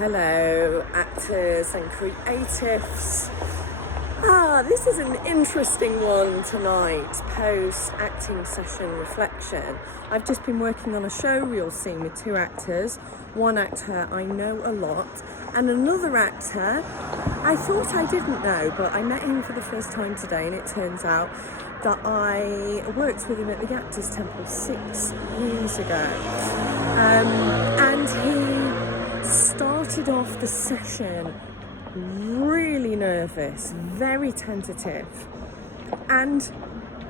Hello, actors and creatives. This is an interesting one tonight, post-acting session reflection. I've just been working on a show reel scene with two actors. One actor I know a lot, and another actor I thought I didn't know, but I met him for the first time today, and it turns out that I worked with him at the Actors Temple 6 years ago. And he started off the session really nervous, very tentative, and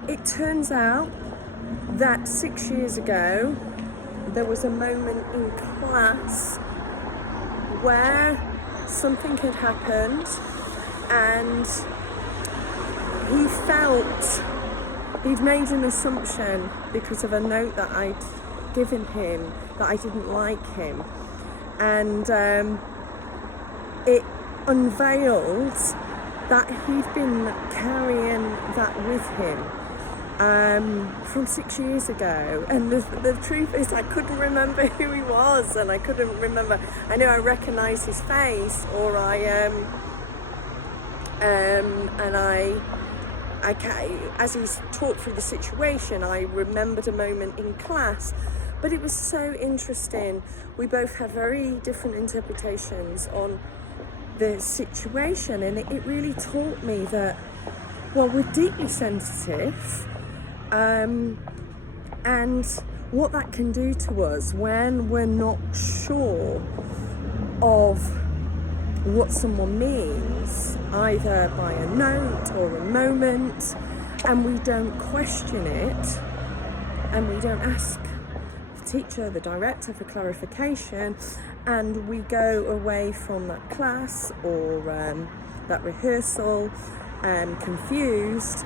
it turns out that 6 years ago there was a moment in class where something had happened and he felt he'd made an assumption because of a note that I'd given him that I didn't like him, and it unveiled that he'd been carrying that with him from 6 years ago. And the truth is, I couldn't remember who he was, and I couldn't remember. I know I recognised his face, or as he talked through the situation, I remembered a moment in class. But it was so interesting. We both had very different interpretations on the situation, and it really taught me that, well, we're deeply sensitive, and what that can do to us when we're not sure of what someone means, either by a note or a moment, and we don't question it, and we don't ask the teacher, the director, for clarification, and we go away from that class or that rehearsal confused.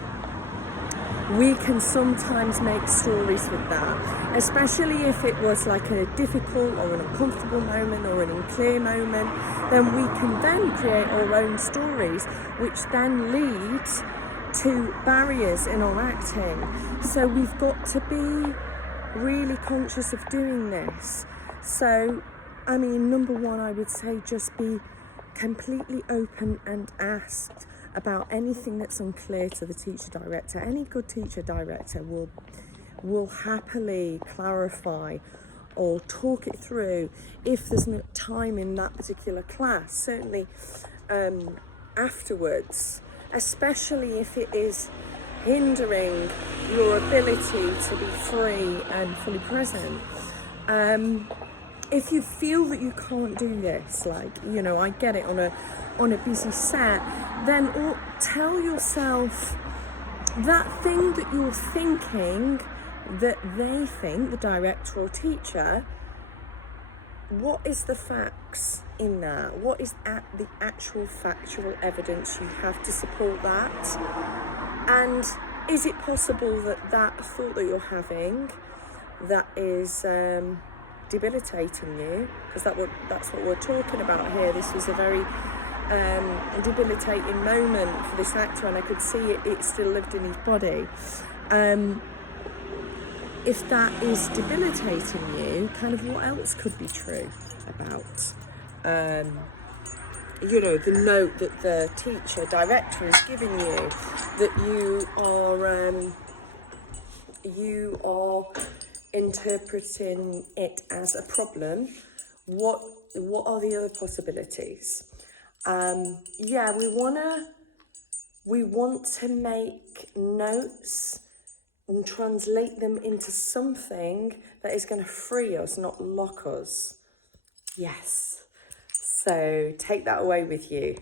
We can sometimes make stories with that, especially if it was like a difficult or an uncomfortable moment or an unclear moment. Then we can then create our own stories, which then leads to barriers in our acting. So we've got to be really conscious of doing this. So, I mean, number one, I would say just be completely open and asked about anything that's unclear to the teacher director. Any good teacher director will happily clarify or talk it through if there's no time in that particular class, certainly afterwards, especially if it is hindering your ability to be free and fully present. If you feel that you can't do this, like, you know, I get it on a busy set, then tell yourself that thing that you're thinking that they think, the director or teacher, what is the facts in that? What is the actual factual evidence you have to support that? And is it possible that that thought that you're having that is debilitating you? Because that's what we're talking about here. This was a very debilitating moment for this actor, and I could see it still lived in his body. If that is debilitating you, kind of what else could be true about the note that the teacher director is giving you, that you are interpreting it as a problem? What are the other possibilities? We want to make notes and translate them into something that is going to free us, not lock us. Yes. So take that away with you.